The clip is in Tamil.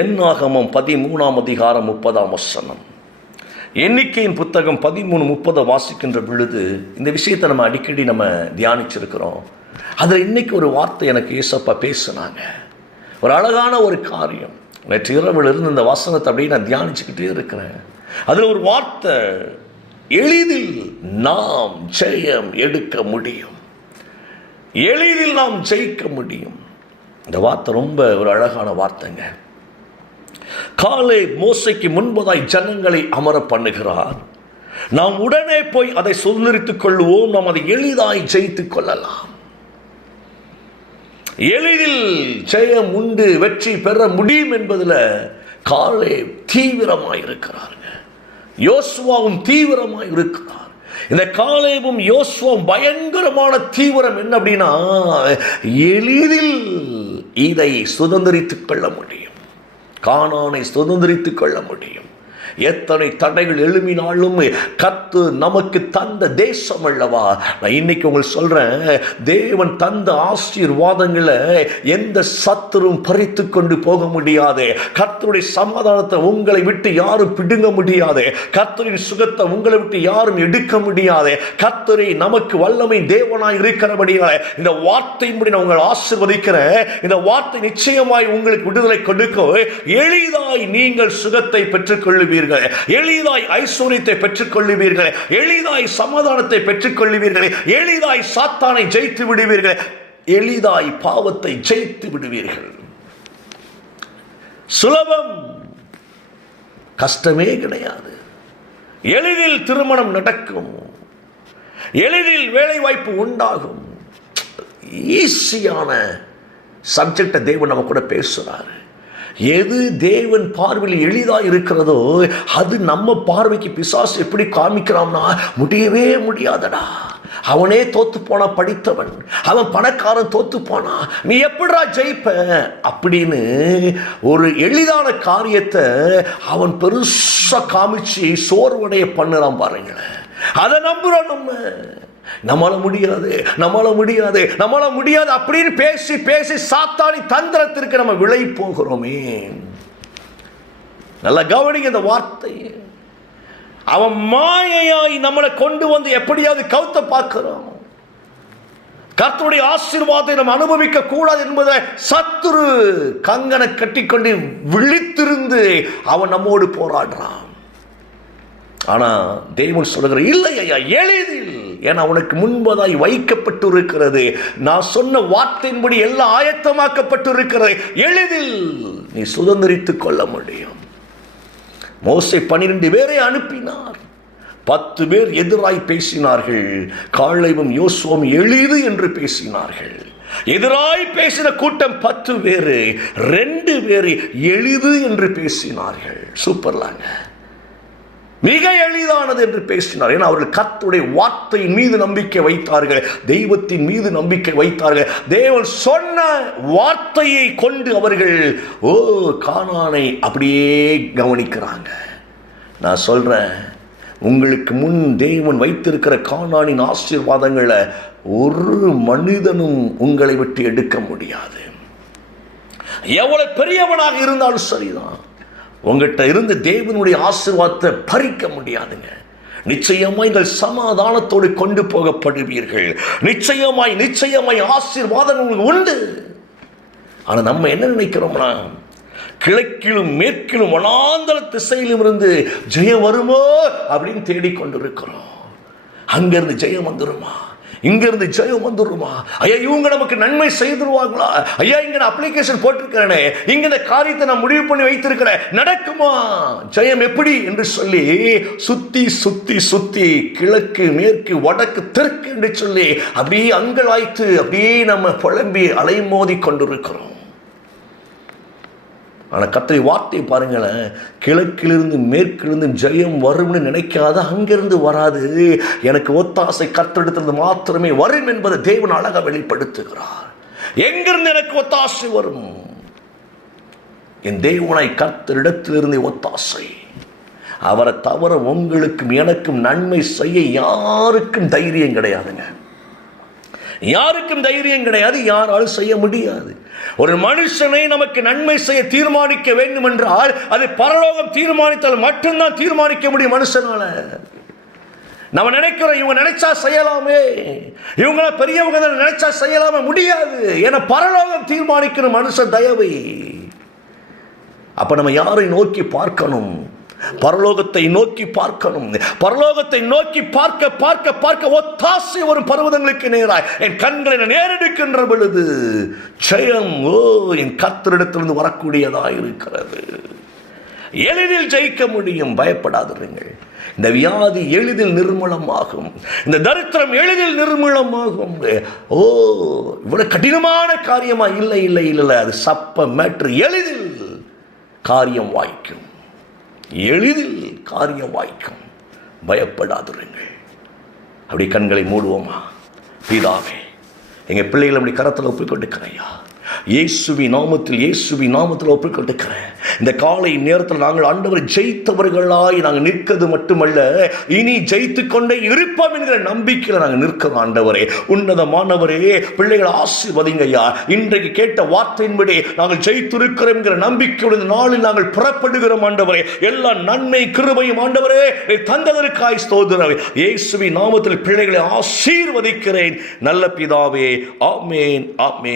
என்னாகமம் பதிமூணாம் அதிகாரம் முப்பதாம் வசனம். எண்ணிக்கையின் புத்தகம் பதிமூணு முப்பதை வாசிக்கின்ற பொழுது இந்த விஷயத்தை நம்ம அடிக்கடி நம்ம தியானிச்சிருக்கிறோம். அதில் இன்னைக்கு ஒரு வார்த்தை எனக்கு ஈசப்பா பேசுனாங்க. ஒரு அழகான ஒரு காரியம். நேற்று இரவிலிருந்து இந்த வசனத்தை அப்படியே நான் தியானிச்சுக்கிட்டே இருக்கிறேன். அதில் ஒரு வார்த்தை எளிதில் நாம் ஜெயம் எடுக்க முடியும். எளிதில் நாம் ஜெயிக்க முடியும். இந்த வார்த்தை ரொம்ப ஒரு அழகான வார்த்தைங்க. காலை மோசைக்கு முன்பதாய் ஜனங்களை அமர பண்ணுகிறார் நாம் உடனே போய் அதை சுதந்திரித்துக் கொள்வோம் நாம் அதை எளிதாய் ஜெயித்துக் கொள்ளலாம். எளிதில் ஜெயம் உண்டு வெற்றி பெற முடியும் என்பதில் காலே தீவிரமாக இருக்கிறாருங்க யோசுவாவும் தீவிரமாக இருக்கிறார் இந்த காலேவும் யோசுவும் பயங்கரமான தீவிரம் என்ன அப்படின்னா எளிதில் இதை சுதந்திரித்துக் கொள்ள முடியும். காணானை சுதந்திரித்துக் கொள்ள முடியும். எத்தனை தடைகள் எழுமினாலும் காத்து நமக்கு தந்த தேசம் அல்லவா? நான் இன்னைக்கு உங்களுக்கு சொல்றேன் தேவன் தந்த ஆசீர்வாதங்களை எந்த சத்துரும் பறித்து கொண்டு போக முடியாது. கர்த்தருடைய சமாதானத்தை உங்களை விட்டு யாரும் பிடுங்க முடியாது. கர்த்தரின் சுகத்தை உங்களை விட்டு யாரும் எடுக்க முடியாது. கர்த்தரை நமக்கு வல்லமை தேவனாய் இருக்கிறபடியால இந்த வார்த்தையின்படி நான் உங்களை ஆசிர்வதிக்கிறேன். இந்த வார்த்தை நிச்சயமாய் உங்களுக்கு விடுதலை கொடுக்கும். எளிதாய் நீங்கள் சுகத்தை பெற்றுக்கொள்ளுவீர்கள். எளிதாய் ஐஸ்வர்யத்தை பெற்றுக்கொள்ளுவீர்கள். எளிதாய் சமாதானத்தை பெற்றுக்கொள்வீர்களே எளிதாய் சாத்தானை ஜெயித்து விடுவீர்களே. எளிதாய் பாவத்தை ஜெயித்து விடுவீர்கள். சுலபம் கஷ்டமே கிடையாது. எளிதில் திருமணம் நடக்கும். எளிதில் வேலை வாய்ப்பு உண்டாகும் ஈஸியான சப்ஜெக்டை தேவன் நம்ம கூட பேசுகிறாரு எது தேவன் பார்வையில் எளிதாக இருக்கிறதோ அது நம்ம பார்வைக்கு பிசாசு எப்படி காமிக்கிறான்னா முடியவே முடியாதடா. அவனே தோத்து போனா படித்தவன் அவன் பணக்காரன் தோத்து போனா நீ எப்படிடா ஜெயிப்ப? அப்படின்னு ஒரு எளிதான காரியத்தை அவன் பெருசா காமிச்சு சோர்வடைய பண்ணுறான் பாருங்களேன். அதை நம்புறோம் நம்ம. நம்மளால முடியாது நம்மளால முடியாது நம்மளால முடியாது அப்படின்னு பேசி பேசி சாத்தானி தந்திரத்திற்கு நம்ம விலை போகிறோமே. நல்லா கவனிங்க இந்த வார்த்தை அவன் மாயையாய் நம்மளை கொண்டு வந்து எப்படியாவது கவுத்த பார்க்கிறோம். கர்த்தருடைய ஆசீர்வாதத்தை நம்ம அனுபவிக்க கூடாது என்பதை சத்துரு கங்கனை கட்டிக்கொண்டு விழித்திருந்து அவன் நம்மோடு போராடுறான். ஆனால் தேவன் சொல்லுகிற இல்லை ஐயா எளிதில் ஏன்னா உனக்கு முன்பதாய் வைக்கப்பட்டு இருக்கிறது நான் சொன்ன வார்த்தையின்படி எல்லாம் ஆயத்தமாக்கப்பட்டு இருக்கிறது எளிதில் நீ சுதந்திரித்துக் கொள்ள முடியும். மோசை பன்னிரெண்டு பேரை அனுப்பினார். பத்து பேர் எதிராய் பேசினார்கள். காளைவும் யோசுவும் எளிது என்று பேசினார்கள். எதிராய் பேசின கூட்டம் பத்து பேரு ரெண்டு பேர் எளிது என்று பேசினார்கள். சூப்பர்லாங்க மிக எளிதானது என்று பேசினார். ஏன்னா அவர்கள் கத்துடைய வார்த்தையின் மீது நம்பிக்கை வைத்தார்கள். தெய்வத்தின் மீது நம்பிக்கை வைத்தார்கள். தேவன் சொன்ன வார்த்தையை கொண்டு அவர்கள் ஓ காணானை அப்படியே கவனிக்கிறாங்க. நான் சொல்கிறேன் உங்களுக்கு முன் தேவன் வைத்திருக்கிற காணானின் ஆசீர்வாதங்களை ஒரு மனிதனும் உங்களை விட்டு எடுக்க முடியாது. எவ்வளவு பெரியவனாக இருந்தாலும் சரிதான். உங்ககிட்ட இருந்து தேவனுடைய ஆசீர்வாதத்தை பறிக்க முடியாதுங்க. நிச்சயமாய் நீங்கள் சமாதானத்தோடு கொண்டு போகப்படுவீர்கள். நிச்சயமாய் நிச்சயமாய் ஆசீர்வாதம் உங்களுக்கு உண்டு. ஆனால் நம்ம என்ன நினைக்கிறோம்னா கிழக்கிலும் மேற்கிலும் வனாந்தர திசையிலும் இருந்து ஜெயம் வருமோ அப்படின்னு தேடிக்கொண்டிருக்கிறோம். அங்கிருந்து ஜெயம் வந்துருமா? இங்கிருந்து ஜெயம் வந்துருமா ஐயா இவங்க நமக்கு நன்மை செய்துருவாங்களா ஐயா இங்க நான் அப்ளிகேஷன் போட்டிருக்கிறேனே. இங்க இந்த காரியத்தை நான் முடிவு பண்ணி வைத்திருக்கிறேன். நடக்குமா? ஜெயம் எப்படி என்று சொல்லி சுத்தி சுத்தி சுத்தி கிழக்கு மேற்கு வடக்கு தெற்கு என்று சொல்லி அப்படியே அங்கலாய்த்து அப்படியே நம்ம புலம்பி அலைமோதி கொண்டிருக்கிறோம். ஆனால் கத்திரி வார்த்தை பாருங்களேன் கிழக்கிலிருந்து மேற்கிலிருந்து ஜெயம் வரும்னு நினைக்காத அங்கிருந்து வராது. எனக்கு ஒத்தாசை கத்தெடுத்தது மாத்திரமே வரும் என்பதை தேவன் அழகாக வெளிப்படுத்துகிறார். எங்கிருந்து எனக்கு ஒத்தாசை வரும்? என் தேவனை கத்தரிடத்திலிருந்து ஒத்தாசை. அவரை தவிர உங்களுக்கும் எனக்கும் நன்மை செய்ய யாருக்கும் தைரியம் கிடையாதுங்க. யாருக்கும் தைரியம் கிடையாது யாராலும் செய்ய முடியாது. ஒரு மனுஷனை நமக்கு நன்மை செய்ய தீர்மானிக்க வேண்டும் என்றால் அது பரலோகம் தீர்மானித்தால் மட்டும்தான் தீர்மானிக்க முடியும் மனுஷனால. நம்ம நினைக்கிறோம் இவங்க நினைச்சா செய்யலாமே. இவங்கள பெரியவங்க தான் நினைச்சா செய்யலாமே. முடியாது. என பரலோகம் தீர்மானிக்கணும் மனுஷ தயவை. அப்ப நம்ம யாரை நோக்கி பார்க்கணும்? பரலோகத்தை நோக்கி பார்க்கணும். பரலோகத்தை நோக்கி பார்க்க பார்க்க பார்க்க ஒத்தாசை ஒரு பர்வதங்களுக்கு நேராய். என் கண்களை நேரெடுக்கின்ற பொழுது ஜெயம் ஓ என் கத்தரிடத்திலிருந்து வரக்கூடியதாக இருக்கிறது. எளிதில் ஜெயிக்க முடியும். பயப்படாதிருங்கள். இந்த வியாதி எளிதில் நிர்மூலமாகும். இந்த தரித்திரம் எளிதில் நிர்மூலமாகும். ஓ இவ்வளவு கடினமான காரியமா? இல்லை இல்லை இல்லை. அது சப்ப மேட்ரு. எளிதில் காரியம் வாய்க்கும். எளிதில் காரியம் வாய்க்கும். பயப்படாதுருங்கள். அப்படி கண்களை மூடுவோமா? பிதாவே எங்கள் பிள்ளைகளை அப்படி கரத்தில் ஒப்புக்கொண்டுக்கிறையா இயேசுவி நாமத்தில் இயேசுவி நாமத்தில் ஒப்புக்கொண்டுக்கிறேன் இந்த காலை நேரத்தில் நாங்கள் ஆண்டவர் ஜெயித்தவர்களாய் நாங்கள் நிற்கிறது மட்டுமல்ல இனி ஜெயித்து கொண்டே இருப்போம் என்கிற நம்பிக்கையில் நாங்கள் நிற்கிறோம் ஆண்டவரே. உன்னதமானவரே பிள்ளைகள் ஆசிர்வதிங்க ஐயா இன்றைக்கு கேட்ட வார்த்தையின்படி நாங்கள் ஜெயித்திருக்கிறோம் என்கிற நம்பிக்கையுடன் நாளில் நாங்கள் புறப்படுகிறோம் ஆண்டவரே. எல்லா நன்மை கிருபையும் ஆண்டவரே தந்ததற்காய் ஸ்தோத்திரம். இயேசுவி நாமத்தில் பிள்ளைகளை ஆசீர்வதிக்கிறேன். நல்ல பிதாவே ஆமேன் ஆமேன்.